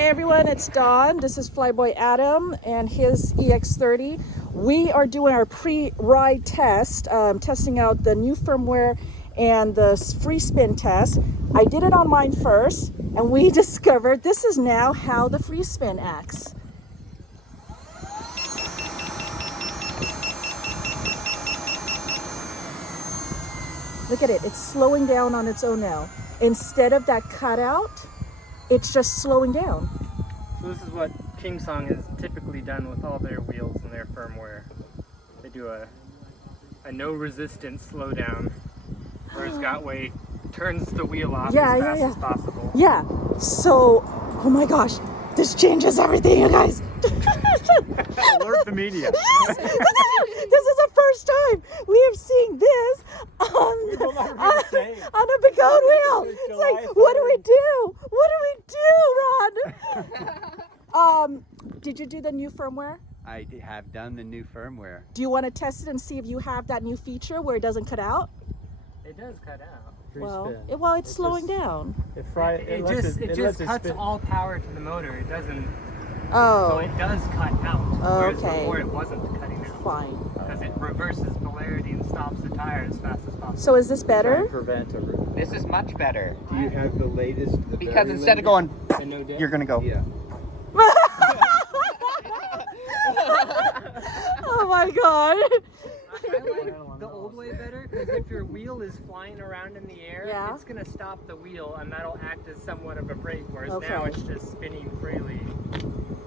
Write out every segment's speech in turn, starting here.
Hey everyone, it's Dawn. This is Flyboy Adam and his EX30. We are doing our pre-ride test, testing out the new firmware and the free spin test. I did it on mine first, and we discovered this is now how the free spin acts. Look at it, it's slowing down on its own now. Instead of that cutout, it's just slowing down. So this is what Kingsong has typically done with all their wheels and their firmware. They do a no resistance slowdown, whereas Gotway turns the wheel off as fast as possible. Yeah, so, oh my gosh, this changes everything, you guys. Alert the media. Yes, this is the first time we have seen this on a Begone wheel. It's like, what do we do? What do we do, Ron? Did you do the new firmware? I have done the new firmware. Do you want to test it and see if you have that new feature where it doesn't cut out? It does cut out. Well, it's slowing down. It just cuts all power to the motor. It doesn't. Oh. So it does cut out. Whereas Okay. before it wasn't cutting out. Fine. Because it reverses polarity and stops the tire as fast as possible. So is this better? This is much better. Do you have the latest? Because instead of going, No dip? you're going to go. Yeah. Oh my god. I like the old way better because if your wheel is flying around in the air, Yeah. it's going to stop the wheel and that'll act as somewhat of a brake, whereas Okay. now it's just spinning freely.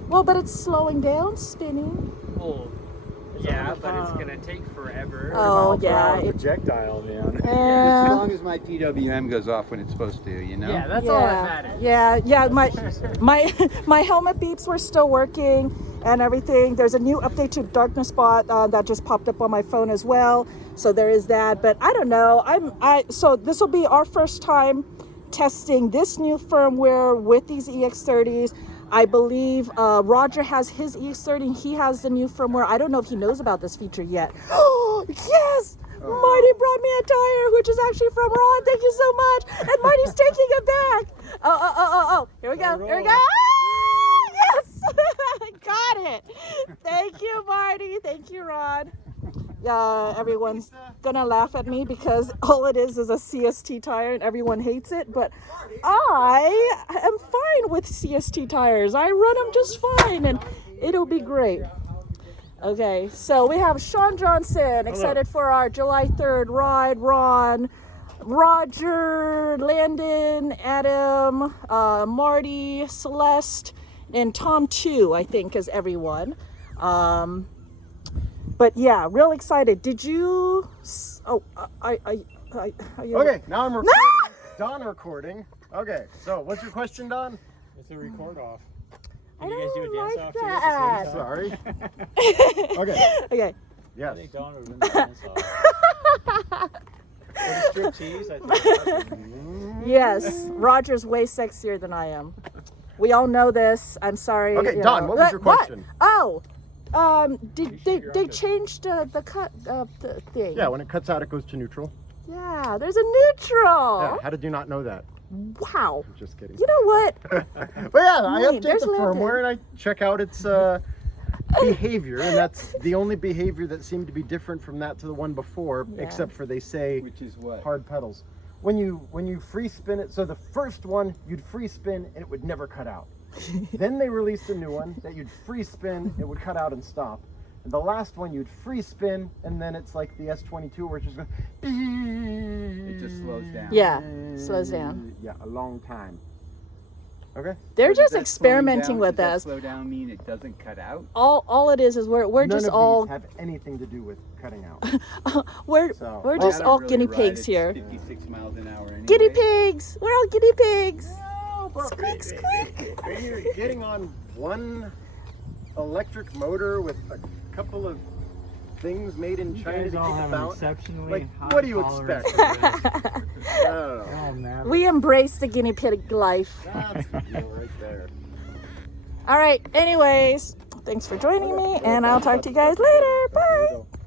Well, but it's slowing down, spinning. Well, yeah, but it's going to take forever. Oh, yeah. Projectile, man. As Yeah. long as my PWM goes off when it's supposed to, you know? Yeah, that's all that matters. Yeah. My helmet beeps were still working and everything. There's a new update to darkness spot that just popped up on my phone as well. So there is that. But I don't know. So this will be our first time testing this new firmware with these EX30s. I believe Roger has his EX30. He has the new firmware. I don't know if he knows about this feature yet. Oh, yes! Marty brought me a tire, which is actually from Ron. Thank you so much. And Marty's taking it back. Oh. Here we go. Here we go. Ah, yes! Got it. Thank you, Marty. Thank you, Ron. Yeah, everyone's gonna laugh at me because all it is a CST tire and everyone hates it, but I am fine with CST tires. I run them just fine and it'll be great. Okay, so we have Sean Johnson excited for our July 3rd ride. Ron, Roger, Landon, Adam, Marty, Celeste, and Tom too, I think, is everyone. But yeah, real excited. Did you? Okay, now I'm recording. Don recording. Okay, so what's your question, Don? It's a record off. I don't like that. Sorry. Okay. Okay. Yes. Dawn would win the dance off. Strip cheese, I think. Yes, Roger's way sexier than I am. We all know this. I'm sorry. Okay, you Don, know. what was your question? Oh, they changed the cut the thing. Yeah, when it cuts out, it goes to neutral. Yeah, there's a neutral. Yeah, how did you not know that? Wow. I'm just kidding. You know what? But yeah, I Wait, update there's the Landon. firmware and I check out its behavior, and that's the only behavior that seemed to be different from that to the one before, Yeah. except for they say Which is what? hard pedals. When you free spin it, so the first one you'd free spin and it would never cut out. Then they released a new one that you'd free spin, it would cut out and stop. And the last one you'd free spin, and then it's like the S22 where it just goes. It just slows down. Yeah, slows down. Yeah, a long time. Okay. They're So does just that experimenting slowing down, with does that us. slow down mean it doesn't cut out? All it is we're None just of all these have anything to do with cutting out. we're So- just I don't all really guinea ride pigs at here. 56 miles an hour anyway. Guinea pigs. We're all guinea pigs. Squeak, squeak. Are you getting on one electric motor with a couple of things made in China to keep it balanced? exceptionally Like, what do you expect? I don't know. We embrace the guinea pig life. That's the deal right there. All right. Anyways, thanks for joining me, and I'll talk to you guys later. Bye.